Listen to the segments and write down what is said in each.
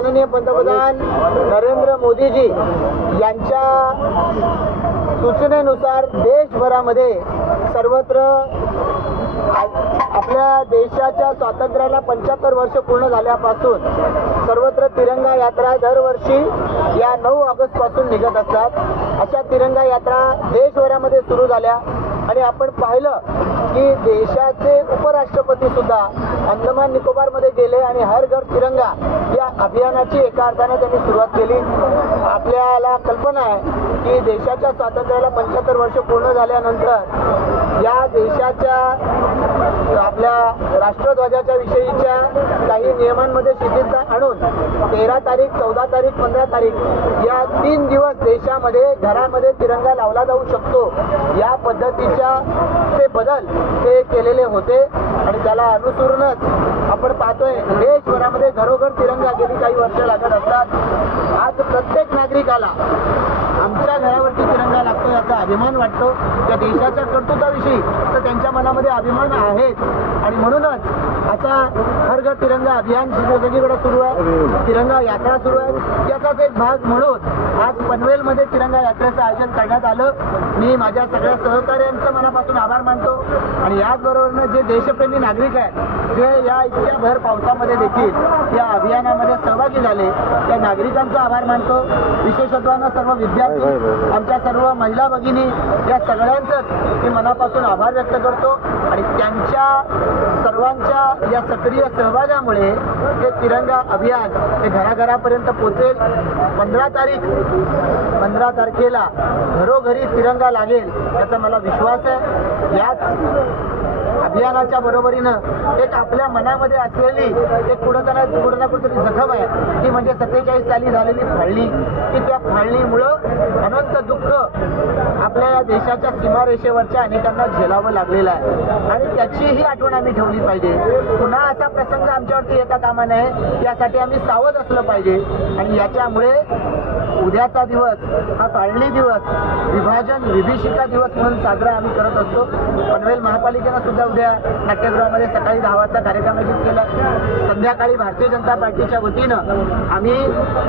माननीय पंतप्रधान नरेंद्र मोदीजी यांच्या सूचनेनुसार देशभरामध्ये सर्वत्र आपल्या देशाच्या स्वातंत्र्याला 75 वर्ष पूर्ण झाल्यापासून सर्वत्र तिरंगा यात्रा दरवर्षी या 9 ऑगस्ट पासून निघत असतात. अशा तिरंगा यात्रा देशभरामध्ये सुरू झाल्या आणि आपण पाहिलं की देशाचे उपराष्ट्रपती सुद्धा अंदमान निकोबारमध्ये गेले आणि हर घर तिरंगा या अभियानाची एका अर्थाने त्यांनी सुरुवात केली. आपल्याला कल्पना आहे की देशाच्या स्वातंत्र्याला 75 वर्ष पूर्ण झाल्यानंतर या देशाच्या आपल्या राष्ट्रध्वजाच्या विषयीच्या काही नियमांमध्ये शिथिलता आणून 13 तारीख 14 तारीख 15 तारीख या 3 दिवस देशामध्ये घरामध्ये तिरंगा लावला जाऊ शकतो या पद्धतीच्या ते बदल ते केलेले होते आणि त्याला अनुसरूनच आपण पाहतोय देशभरामध्ये घरोघर तिरंगा गेली काही वर्ष लागत असतात. आज प्रत्येक नागरिकाला आमच्या घरावरती तिरंगा लागतो याचा अभिमान वाटतो. त्या देशाच्या कर्तृत्वाविषयी तर त्यांच्या मनामध्ये अभिमान आहेच आणि म्हणूनच आता हर घर तिरंगा अभियान सगळीकडे सुरू आहे. तिरंगा यात्रा सुरू आहे. त्याचाच एक भाग म्हणून आज पनवेलमध्ये तिरंगा यात्रेचं आयोजन करण्यात आलं. मी माझ्या सगळ्या सहकार्यांचं मनापासून आभार मानतो आणि याचबरोबरनं जे देशप्रेमी नागरिक आहेत जे या इतक्या भर पावसामध्ये देखील या अभियानामध्ये सहभागी झाले त्या नागरिकांचा आभार मानतो. विशेषत्वानं सर्व विद्यार्थी आमच्या सर्व महिला भगिनी या सगळ्यांचंच मी मनापासून आभार व्यक्त करतो आणि त्यांच्या सर्वांच्या या सक्रिय सहभागामुळे हे तिरंगा अभियान हे घराघरापर्यंत पोहोचेल. 15 तारखेला घरोघरी तिरंगा लागेल याचा मला विश्वास आहे. याच अभियानाच्या बरोबरीनं एक आपल्या मनामध्ये असलेली एक कुठं ना कुठेतरी जखम आहे ती म्हणजे 47 साली झालेली फाळणी की त्या फाळणीमुळं अनंत दुःख आपल्या या देशाच्या सीमारेषेवरच्या अनेकांना झेलावं लागलेलं आहे आणि त्याचीही आठवण आम्ही ठेवली पाहिजे. पुन्हा असा प्रसंग आमच्यावरती येता कामा नये यासाठी आम्ही सावध असलं पाहिजे आणि याच्यामुळे उद्याचा दिवस हा फाळणी दिवस विभीषिका दिवस म्हणून साजरा आम्ही करत असतो. पनवेल महापालिकेनं सुद्धा उद्या नाट्यगृहामध्ये सकाळी 10 वाजता कार्यक्रम आयोजित केला. संध्याकाळी भारतीय जनता पार्टीच्या वतीनं आम्ही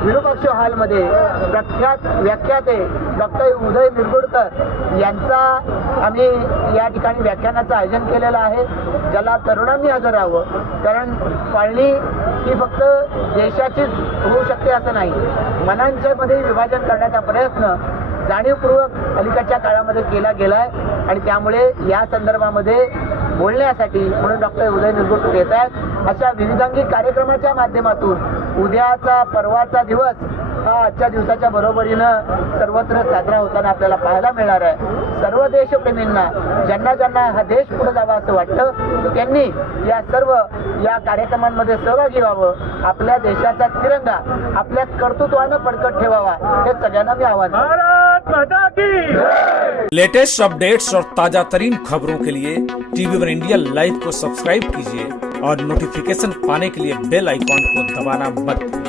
विरूपाक्ष हॉलमध्ये प्रख्यात व्याख्याते डॉक्टर उदय निरगुडकर यांचा आम्ही या ठिकाणी व्याख्यानाचं आयोजन केलेलं आहे ज्याला तरुणांनी हजर राहावं. कारण फाळणी ही फक्त देशाचीच होऊ शकते असं नाही. मनांच्या मध्ये विभाजन करण्याचा प्रयत्न जाणीवपूर्वक अलीकडच्या काळामध्ये केला गेलाय आणि त्यामुळे या संदर्भामध्ये बोलण्यासाठी म्हणून डॉक्टर उदय निरगुडकर येत आहेत. अशा विविधांगी कार्यक्रमाच्या माध्यमातून उद्याचा परवाचा दिवस हा आजच्या दिवसाच्या बरोबरीनं सर्वत्र साजरा होताना आपल्याला पाहायला मिळणार आहे. सर्व देशप्रेमींना ज्यांना ज्यांना हा देश पुढे जावा असं वाटतं त्यांनी या सर्व या कार्यक्रमांमध्ये सहभागी व्हावं. आपल्या देशाचा तिरंगा आपल्या कर्तृत्वानं फडकत ठेवावा हे सगळ्यांना मी आवाहन लेटेस्ट अपडेट्स और ताजा तरीन खबरों के लिए TV1 इंडिया लाइव को सब्सक्राइब कीजिए और नोटिफिकेशन पाने के लिए बेल आइकॉन को दबाना मत